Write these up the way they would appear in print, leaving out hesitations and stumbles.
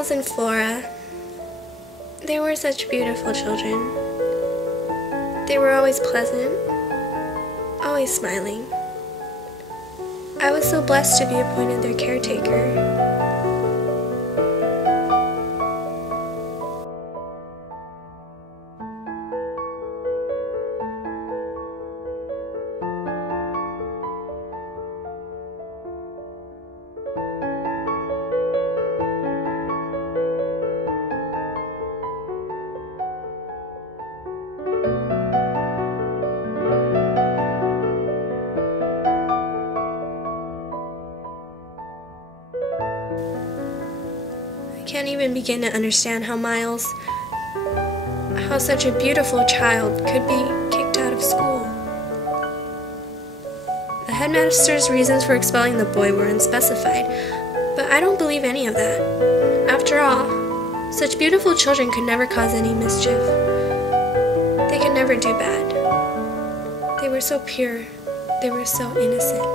Miles and Flora, they were such beautiful children. They were always pleasant, always smiling. I was so blessed to be appointed their caretaker. I can't even begin to understand how such a beautiful child could be kicked out of school. The headmaster's reasons for expelling the boy were unspecified, but I don't believe any of that. After all, such beautiful children could never cause any mischief. They could never do bad. They were so pure. They were so innocent.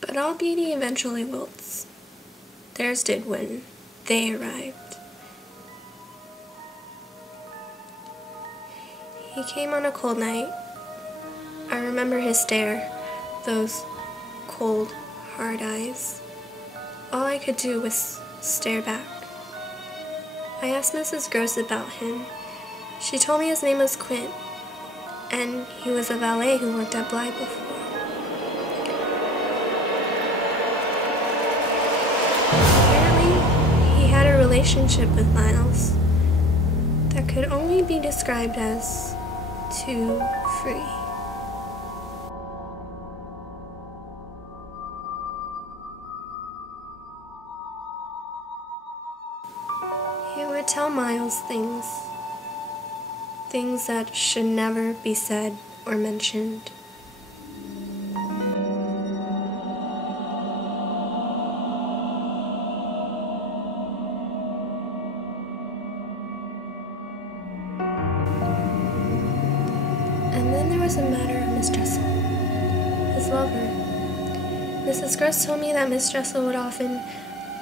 But all beauty eventually wilts. Theirs did when they arrived. He came on a cold night. I remember his stare, those cold, hard eyes. All I could do was stare back. I asked Mrs. Gross about him. She told me his name was Quint, and he was a valet who worked at Bly before. Relationship with Miles that could only be described as too free. He would tell Miles things that should never be said or mentioned. And then there was a matter of Miss Dressel, his lover. Mrs. Gross told me that Miss Dressel would often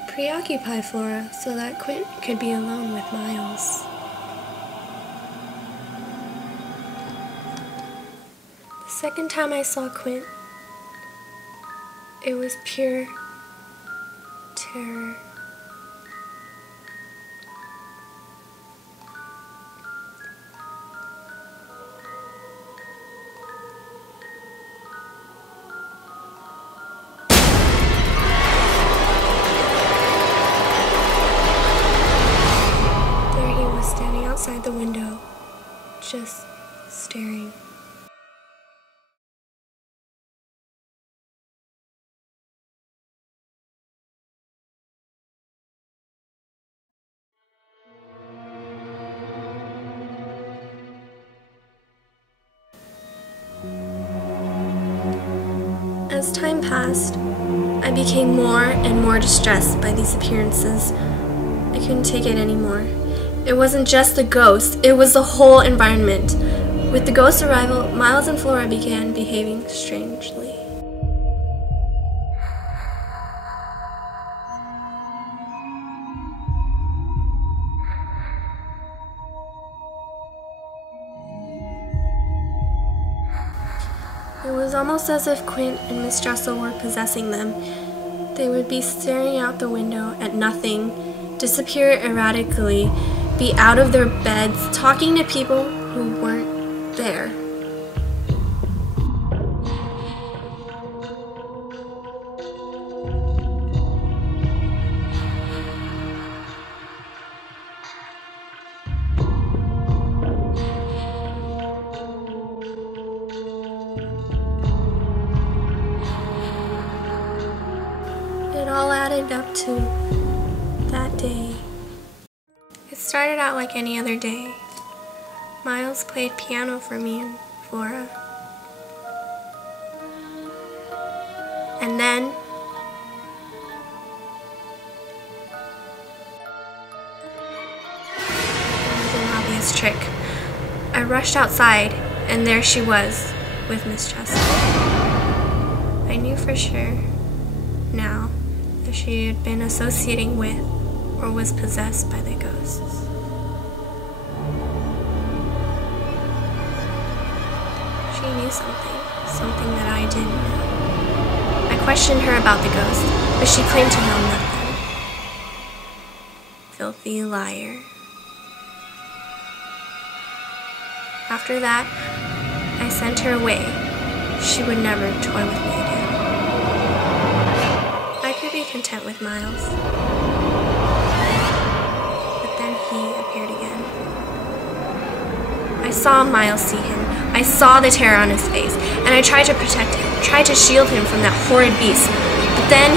preoccupy Flora so that Quint could be alone with Miles. The second time I saw Quint, it was pure terror. Outside the window, just staring. As time passed, I became more and more distressed by these appearances. I couldn't take it anymore. It wasn't just the ghost, it was the whole environment. With the ghost's arrival, Miles and Flora began behaving strangely. It was almost as if Quint and Miss Dressel were possessing them. They would be staring out the window at nothing, disappear erratically, be out of their beds, talking to people who weren't there. It all added up to that day. It started out like any other day. Miles played piano for me and Flora. And then it was an obvious trick. I rushed outside, and there she was, with Miss Chester. I knew for sure now that she had been associating with or was possessed by the ghosts. She knew something that I didn't know. I questioned her about the ghost, but she claimed to know nothing. Filthy liar. After that, I sent her away. She would never toy with me again. I could be content with Miles. But then he appeared again. I saw Miles see him. I saw the terror on his face, and I tried to protect him, tried to shield him from that horrid beast. But then